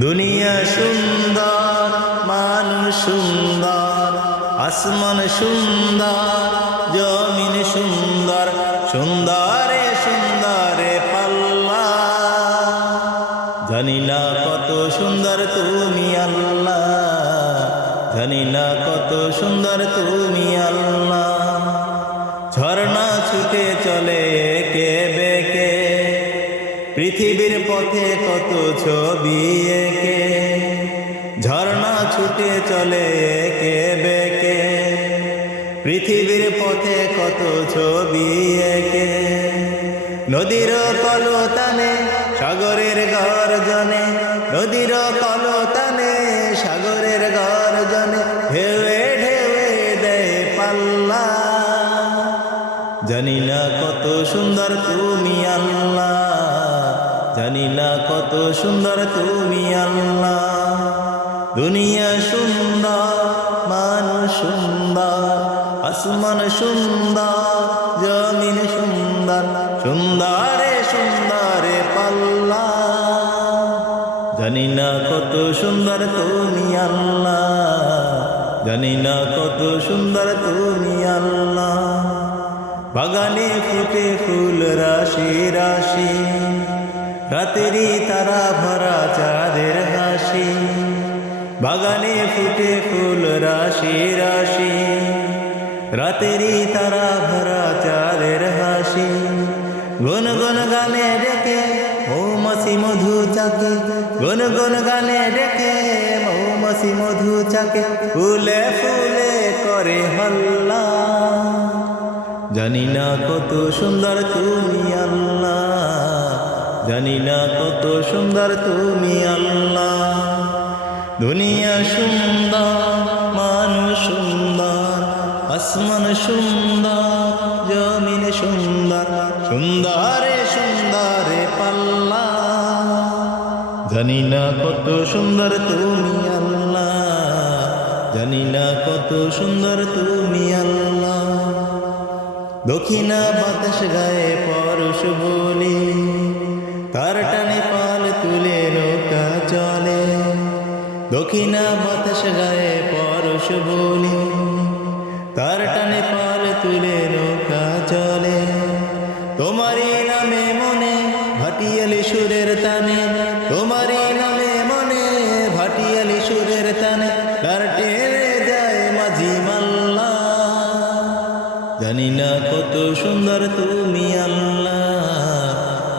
দুনিয়া সুন্দর মানুষ সুন্দর, আসমান সুন্দর, জমিন সুন্দর, সুন্দরে সুন্দরে পাল্লা। জানি না কত সুন্দর তুমি আল্লাহ, জানি না কত সুন্দর তুমি আল্লাহ। ঝর্ণা ছুটে চলে পৃথিবীর পথে কত ছবি একে? ঝর্ণা ছুটে চলে কে বেকে? পৃথিবীর পথে কত ছবি একে? নদীর কলতানে, সাগরের গর্জনে, নদীর কলতানে, সাগরের গর্জনে ঢেউে ঢেউে দেয় পাল্লা। জানি না কত সুন্দর তুমি আল্লাহ। জানি না কত সুন্দর তুমি আল্লাহ। দুনিয়া সুন্দর, মানুষ সুন্দর, আসমান সুন্দর, জমিন সুন্দর, সুন্দরে সুন্দরে পাল্লা। জানি না কত সুন্দর তুমি আল্লাহ। জানি না কত সুন্দর তুমি আল্লাহ। বাগানে ফুটে ফুল, রাশি রাশি। রাতেরই তারা ভরা চাঁদের হাসি, বাগানে ফুটে ফুল রাশি রাশি। রাতেরই তারা ভরা চাঁদের হাসি গুন গুন গানে ডেকে মৌমাছি মধু চাকে। গুন গুন গানে ডেকে মৌমাছি মধু চাকে, ফুলে ফুলে করে হল্লা। জানি না কত সুন্দর তুমি আল্লাহ। জানি না কত সুন্দর তুমি আল্লাহ। দুনিয়া সুন্দর, মানুষ সুন্দর, আসমান সুন্দর, জমিন সুন্দর, সুন্দরে সুন্দরে পাল্লা। জানি না কত সুন্দর তুমি আল্লাহ। জানি না কত সুন্দর তুমি আল্লাহ। দক্ষিণা বাতাস গায়ে পরশ বলি। তার টানে পাল তুলে নৌকা চলে। দক্ষিণা বাতাস গায়ে পরশ বলি। তার টানে পাল তুলে নৌকা চলে। তোমারই নামে মনে ভাটিয়ালি সুরের তানে। তোমারই নামে মনে ভাটিয়ালি সুরের তানে। তার টেনে যায় মাঝি মাল্লা। জানি না কত সুন্দর তুমি আল্লাহ